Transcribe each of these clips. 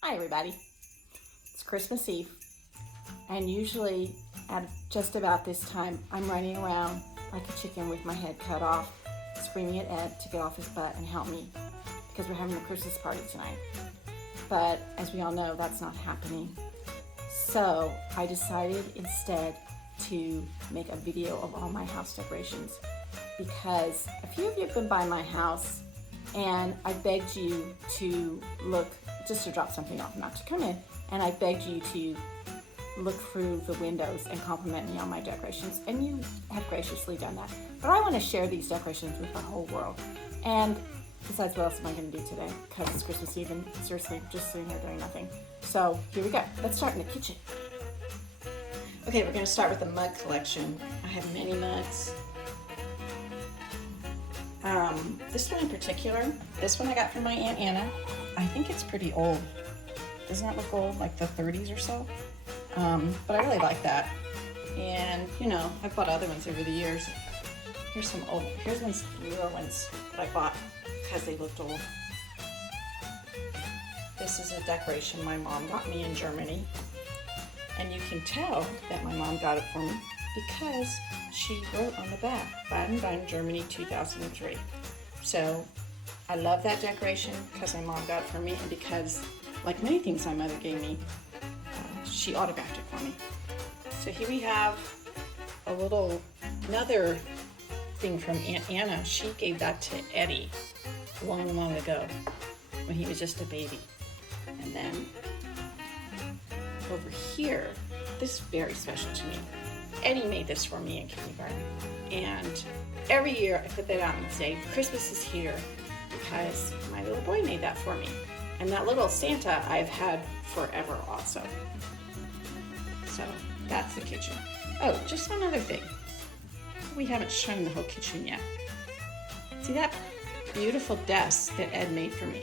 Hi everybody, it's Christmas Eve, and usually at just about this time I'm running around like a chicken with my head cut off, screaming at Ed to get off his butt and help me because we're having a Christmas party tonight. But as we all know, that's not happening. So I decided instead to make a video of all my house decorations because a few of you have been by my house and I begged you to look, just to drop something off, not to come in, and I begged you to look through the windows and compliment me on my decorations, and you have graciously done that. But I want to share these decorations with the whole world. And besides, what else am I going to do today? Because it's Christmas Eve and seriously, just sitting here doing nothing. So here we go. Let's start in the kitchen. Okay, we're going to start with the mug collection. I have many mugs. This one in particular, this one I got from my Aunt Anna. I think it's pretty old. Doesn't that look old, like the 30s or so? But I really like that. And you know, I've bought other ones over the years. Here's some old, here's ones, newer ones that I bought because they looked old. This is a decoration my mom got me in Germany. And you can tell that my mom got it for me because she wrote on the back, Baden-Baden, Germany, 2003. So I love that decoration because my mom got it for me, and because, like many things my mother gave me, she autographed it for me. So here we have another thing from Aunt Anna. She gave that to Eddie long, long ago when he was just a baby. And then over here, this is very special to me. Eddie made this for me in kindergarten. And every year I put that out and say, Christmas is here, because my little boy made that for me. And that little Santa I've had forever also. So that's the kitchen. Oh, just one other thing. We haven't shown the whole kitchen yet. See that beautiful desk that Ed made for me?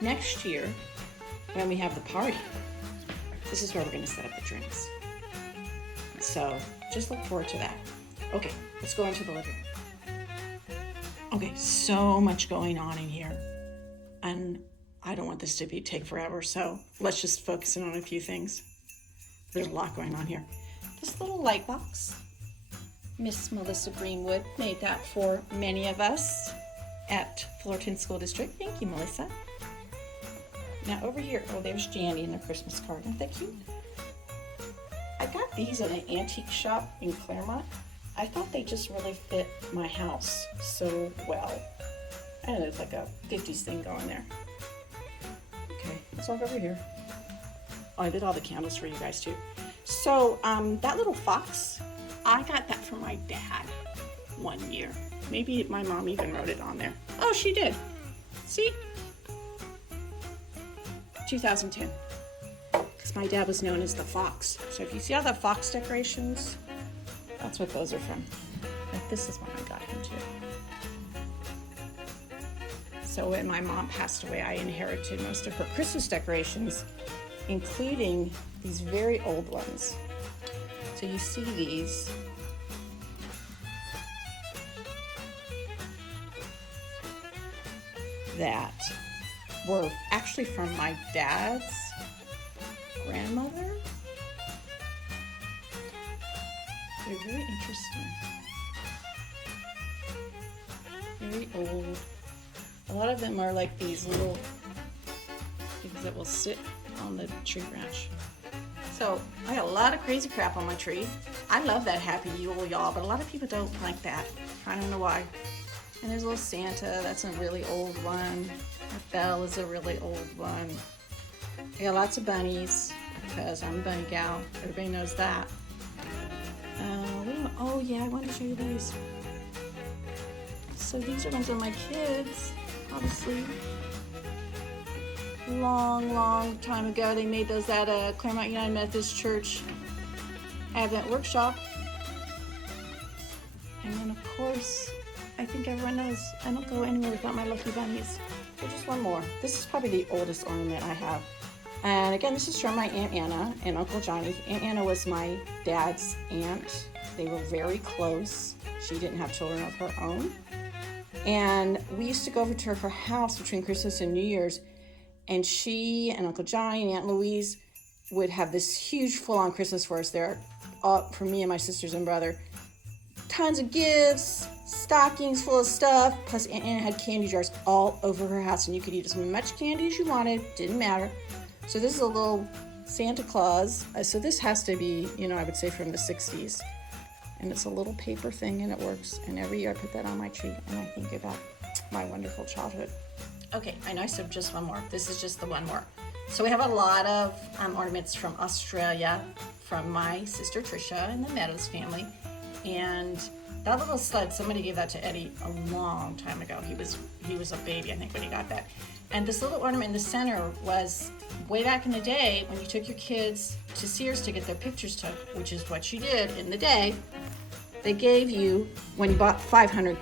Next year, when we have the party, this is where we're gonna set up the drinks. So just look forward to that. Okay, let's go into the living room. Okay, so much going on in here. And I don't want this to take forever, so let's just focus in on a few things. There's a lot going on here. This little light box, Miss Melissa Greenwood made that for many of us at Fullerton School District. Thank you, Melissa. Now over here, oh, there's Jandy in the Christmas card. Isn't that cute? I got these at an antique shop in Claremont. I thought they just really fit my house so well. I know there's like a 50s thing going there. Okay, let's walk over here. Oh, I did all the candles for you guys too. So that little fox, I got that from my dad one year. Maybe my mom even wrote it on there. Oh, she did. See? 2010. Because my dad was known as the Fox. So if you see all the fox decorations, that's what those are from. But this is what I got him too. So when my mom passed away, I inherited most of her Christmas decorations, including these very old ones. So you see these. That were actually from my dad's grandmother. They're very interesting. Very old. A lot of them are like these little things that will sit on the tree branch. So I got a lot of crazy crap on my tree. I love that Happy Yule, y'all, but a lot of people don't like that. I don't know why. And there's a little Santa, that's a really old one. That bell is a really old one. I got lots of bunnies because I'm a bunny gal. Everybody knows that. Oh yeah, I wanted to show you these. So these are ones of my kids, obviously. Long time ago, they made those at Claremont United Methodist Church Advent Workshop. And then of course, I think everyone knows I don't go anywhere without my lucky bunnies. So just one more. This is probably the oldest ornament I have. And again, this is from my Aunt Anna and Uncle Johnny. Aunt Anna was my dad's aunt. They were very close. She didn't have children of her own. And we used to go over to her house between Christmas and New Year's, And she and Uncle Johnny and Aunt Louise would have this huge full-on Christmas for us there, for me and my sisters and brother. Tons of gifts, stockings full of stuff, plus Aunt Anna had candy jars all over her house, and you could eat as much candy as you wanted, didn't matter. So this is a little Santa Claus. So this has to be, I would say from the 60s. And it's a little paper thing, and it works. And every year I put that on my tree, and I think about my wonderful childhood. Okay, I know I said just one more. This is just the one more. So we have a lot of ornaments from Australia, from my sister Tricia and the Meadows family. And that little sled, somebody gave that to Eddie a long time ago. He was a baby, I think, when he got that. And this little ornament in the center was way back in the day when you took your kids to Sears to get their pictures took, which is what you did in the day. They gave you, when you bought 500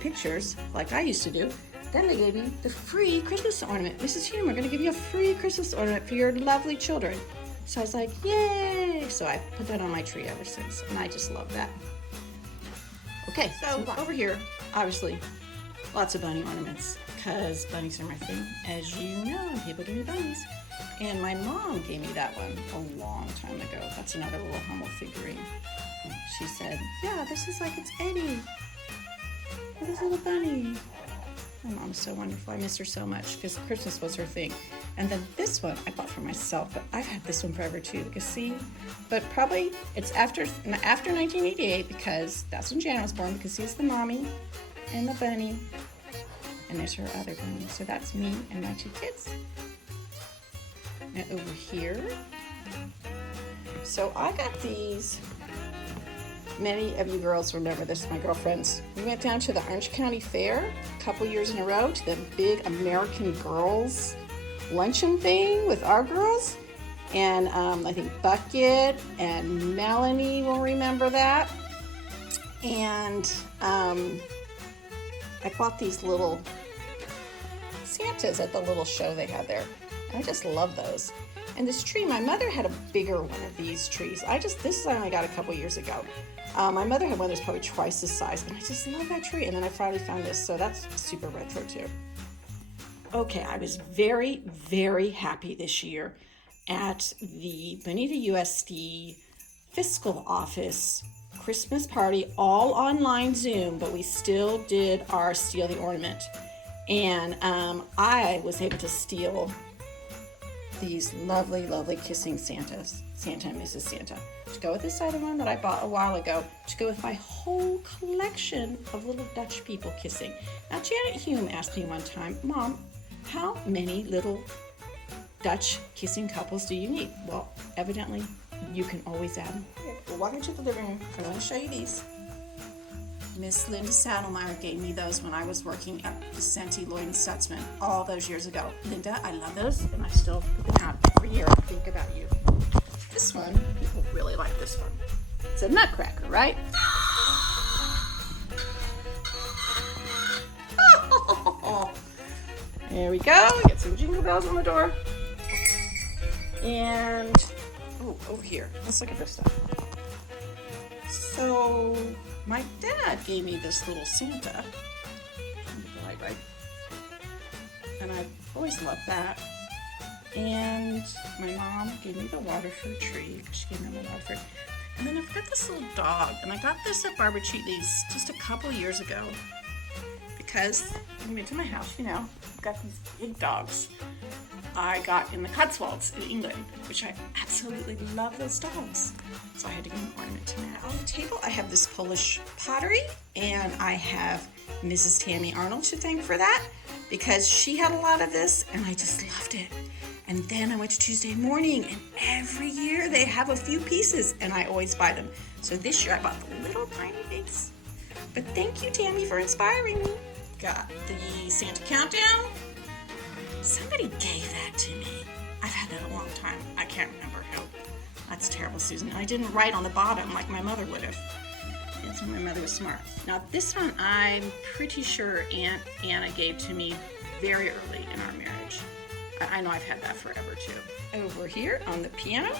pictures, like I used to do, then they gave you the free Christmas ornament. Mrs. Hume, we're going to give you a free Christmas ornament for your lovely children. So I was like, yay! So I put that on my tree ever since, and I just love that. Okay, so over here, obviously, lots of bunny ornaments, because bunnies are my thing. As you know, people give me bunnies. And my mom gave me that one a long time ago. That's another little Hummel figurine. And she said, yeah, this is like it's Eddie. Oh, this little bunny. My mom's so wonderful. I miss her so much because Christmas was her thing. And then this one I bought for myself, but I've had this one forever too. Because see, but probably it's after 1988 because that's when Janet was born, because he's the mommy and the bunny. And there's her other bunny. So that's me and my two kids. Now over here. So I got these. Many of you girls remember this, my girlfriends. We went down to the Orange County Fair a couple years in a row to the big American Girls luncheon thing with our girls. And I think Bucket and Melanie will remember that. And I bought these little Santas at the little show they had there. And I just love those. And this tree, my mother had a bigger one of these trees. This I only got a couple years ago. My mother had one that's probably twice the size, and I just love that tree. And then I finally found this, so that's super retro too. Okay, I was very, very happy this year at the Bonita USD fiscal office Christmas party, all online Zoom, but we still did our Steal the Ornament. And I was able to steal these lovely, lovely kissing Santas, Santa and Mrs. Santa, to go with this other one that I bought a while ago, to go with my whole collection of little Dutch people kissing. Now, Janet Hume asked me one time, Mom, how many little Dutch kissing couples do you need? Well, evidently, you can always add them. Okay, we'll walk into the living room. I want to show you these. Miss Linda Saddlemeyer gave me those when I was working at Vicente Lloyd and Stutzman all those years ago. Linda, I love those, and I still put them out every year. I think about you. This one, people really like this one. It's a nutcracker, right? There we go. Get some jingle bells on the door. And, over here. Let's look at this stuff. So, my dad gave me this little Santa. Right. And I've always loved that. And my mom gave me the Waterford tree. She gave me the Waterford. And then I've got this little dog. And I got this at Barbara Cheatley's just a couple years ago. Because when I went to my house, I've got these big dogs I got in the Cotswolds in England, which I absolutely love those dogs. So I had to get an ornament to that. On the table, I have this Polish pottery, and I have Mrs. Tammy Arnold to thank for that, because she had a lot of this, and I just loved it. And then I went to Tuesday Morning, and every year they have a few pieces, and I always buy them. So this year I bought the little tiny vase. But thank you, Tammy, for inspiring me. Got the Santa Countdown. Somebody gave that to me. I've had that a long time. I can't remember who. That's terrible, Susan. I didn't write on the bottom like my mother would have. That's when my mother was smart. Now this one, I'm pretty sure Aunt Anna gave to me very early in our marriage. I know I've had that forever too. Over here on the piano,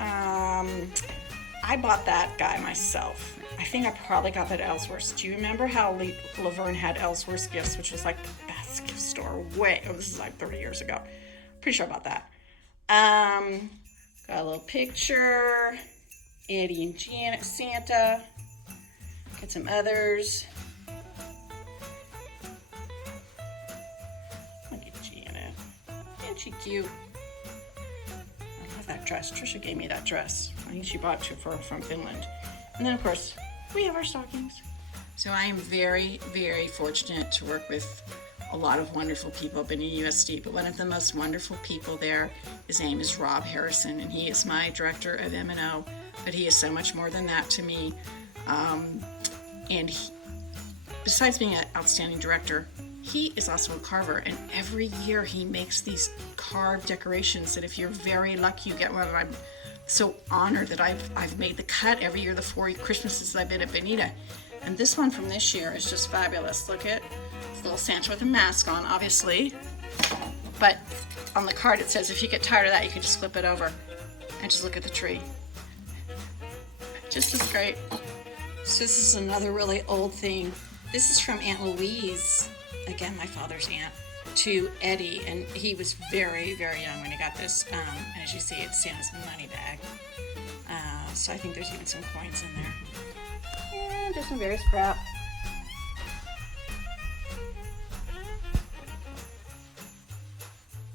I bought that guy myself. I think I probably got that at Ellsworth's. Do you remember how Laverne had Ellsworth's gifts, which was like the best gift store this is like 30 years ago. Pretty sure about that. Got a little picture. Eddie and Janet, Santa. Got some others. Look at Janet. Isn't she cute? I love that dress. Trisha gave me that dress. I think she bought it from Finland. And then, of course, we have our stockings. So I am very, very fortunate to work with a lot of wonderful people. I've been in USD, but one of the most wonderful people there, his name is Rob Harrison, and he is my director of M&O, but he is so much more than that to me. And he, besides being an outstanding director, he is also a carver, and every year he makes these carved decorations that if you're very lucky, you get one. And I'm so honored that I've made the cut every year, the 4 Christmases I've been at Bonita. And this one from this year is just fabulous. Look at this little Santa with a mask on, obviously. But on the card it says if you get tired of that, you can just flip it over and just look at the tree. Just as great. So this is another really old thing. This is from Aunt Louise, again, my father's aunt, to Eddie. And he was very, very young when he got this. As you see, it's Santa's money bag. So I think there's even some coins in there. And just some various crap.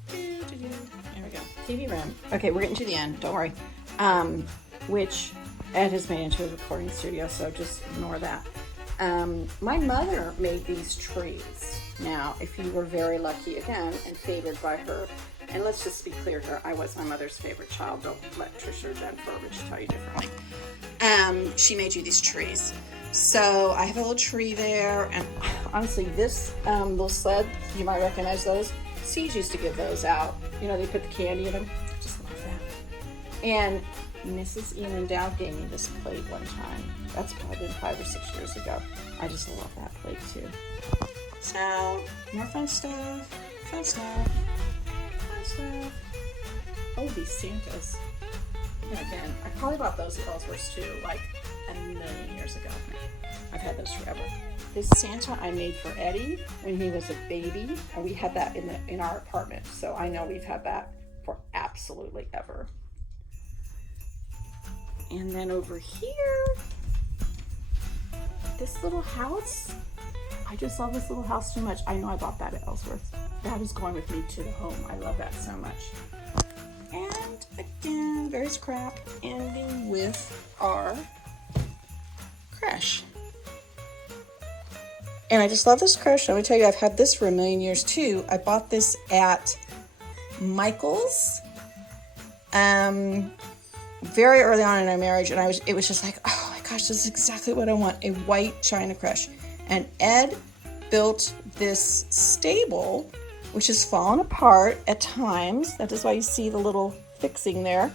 There we go. TV room. Okay, we're getting to the end. Don't worry. Which Ed has made into a recording studio, so just ignore that. My mother made these trees. Now, if you were very lucky again and favored by her, and let's just be clear here, I was my mother's favorite child. Don't let Trisha or Jen Furbridge tell you differently. She made you these trees. So I have a little tree there, and honestly, this little sled, you might recognize those. Siege used to give those out. You know, they put the candy in them. I just love that. And Mrs. Enon Dow gave me this plate one time. That's probably been 5 or 6 years ago. I just love that plate too. So, more fun stuff. Fun stuff. Fun stuff. Oh, these Santas. And again, I probably bought those at Ellsworth's too, like a million years ago. I've had those forever. This Santa I made for Eddie when he was a baby, and we had that in our apartment. So I know we've had that for absolutely ever. And then over here, this little house. I just love this little house too much. I know I bought that at Ellsworth. That is going with me to the home. I love that so much. And again, various crap, ending with our creche. And I just love this creche. Let me tell you, I've had this for a million years too. I bought this at Michael's very early on in our marriage, and it was just like, oh my gosh, this is exactly what I want, a white china creche. And Ed built this stable, which has fallen apart at times. That is why you see the little fixing there.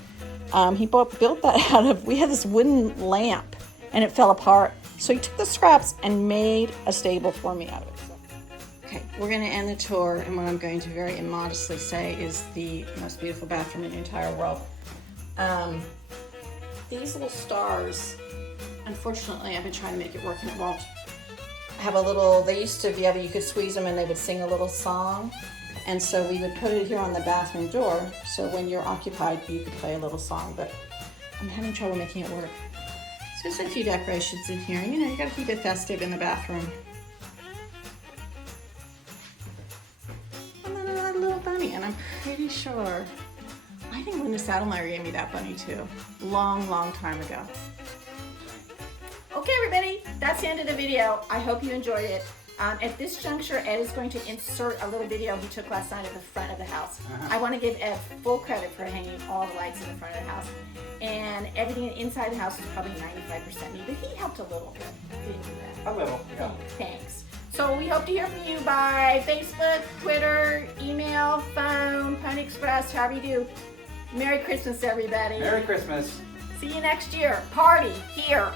He built that out of, we had this wooden lamp, and it fell apart. So he took the scraps and made a stable for me out of it. Okay, we're going to end the tour, and what I'm going to very immodestly say is the most beautiful bathroom in the entire world. These little stars, unfortunately, I've been trying to make it work and it won't. Have a little, they used to be able, you could squeeze them and they would sing a little song. And so we would put it here on the bathroom door, so when you're occupied, you could play a little song, but I'm having trouble making it work. So there's a few decorations in here. You know, you gotta keep it festive in the bathroom. And then another little bunny, and I'm pretty sure, I think Linda Saddlemeyer gave me that bunny too. Long, long time ago. Okay, everybody, that's the end of the video. I hope you enjoyed it. At this juncture, Ed is going to insert a little video he took last night at the front of the house. I want to give Ed full credit for hanging all the lights in the front of the house. And everything inside the house was probably 95% me, but he helped a little bit. Didn't you, Ed? A little, yeah. Thanks. So we hope to hear from you by Facebook, Twitter, email, phone, Pony Express, however you do. Merry Christmas, everybody. Merry Christmas. See you next year. Party here.